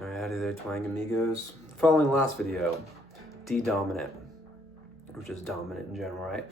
Alright, howdy there, twang amigos. Following the last video, D dominant, or just dominant in general, right?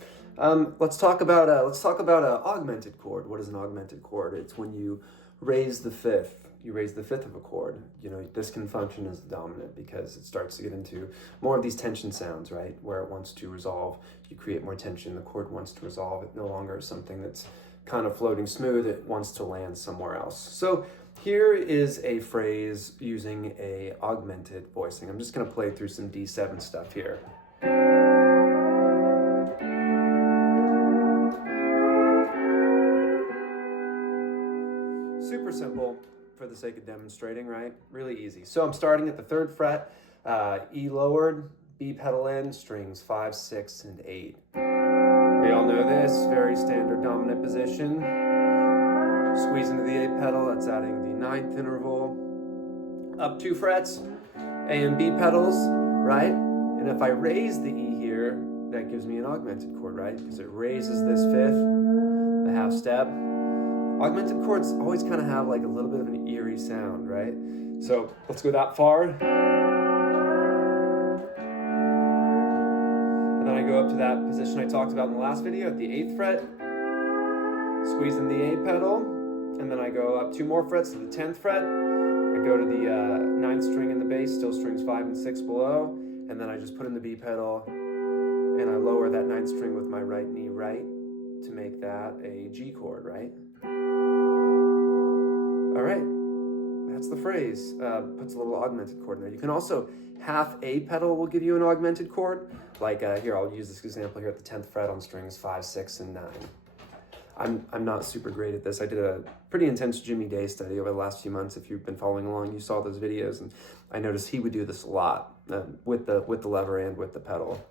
Let's talk about an augmented chord. What is an augmented chord? It's when you raise the fifth. You raise the fifth of a chord. You know, this can function as the dominant because it starts to get into more of these tension sounds, right? Where it wants to resolve, you create more tension. The chord wants to resolve. It no longer is something that's kind of floating smooth. It wants to land somewhere else. So here is a phrase using a augmented voicing. I'm just going to play through some D7 stuff here. Super simple for the sake of demonstrating, right? Really easy. So I'm starting at the 3rd fret, E lowered, B pedal in, strings 5, 6, and 8. We all know this, very standard dominant position. Squeeze into the A pedal, that's adding the 9th interval. Up 2 frets, A and B pedals, right? And if I raise the E here, that gives me an augmented chord, right? Because it raises this 5th, the half step. Augmented chords always kind of have like a little bit of an eerie sound, right? So let's go that far. And then I go up to that position I talked about in the last video at the 8th fret. Squeeze in the A pedal. And then I go up 2 more frets to the 10th fret. I go to the 9th string in the bass, still strings 5 and 6 below. And then I just put in the B pedal and I lower that 9th string with my right knee right to make that a G chord, right? All right, that's the phrase. Puts a little augmented chord in there. You can also, half A pedal will give you an augmented chord. Like here, I'll use this example here at the 10th fret on strings 5, 6, and 9. I'm not super great at this. I did a pretty intense Jimmy Day study over the last few months. If you've been following along, you saw those videos, and I noticed he would do this a lot with the lever and with the pedal.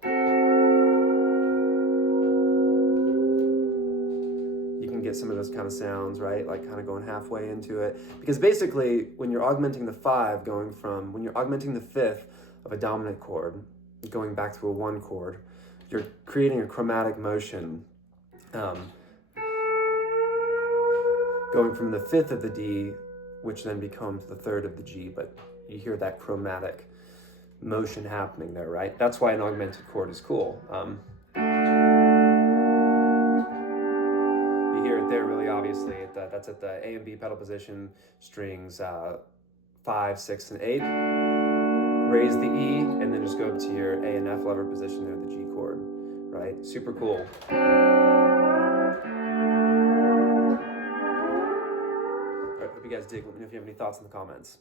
You can get some of those kind of sounds, right? Like kind of going halfway into it. Because basically, when you're augmenting the 5, when you're augmenting the 5th of a dominant chord, going back to a 1 chord, you're creating a chromatic motion. Going from the 5th of the D, which then becomes the 3rd of the G, but you hear that chromatic motion happening there, right? That's why an augmented chord is cool. You hear it there really obviously. That's at the A and B pedal position, strings 5, 6, and 8. Raise the E, and then just go up to your A and F lever position there, the G chord, right? Super cool. Hope you guys dig. Let me know if you have any thoughts in the comments.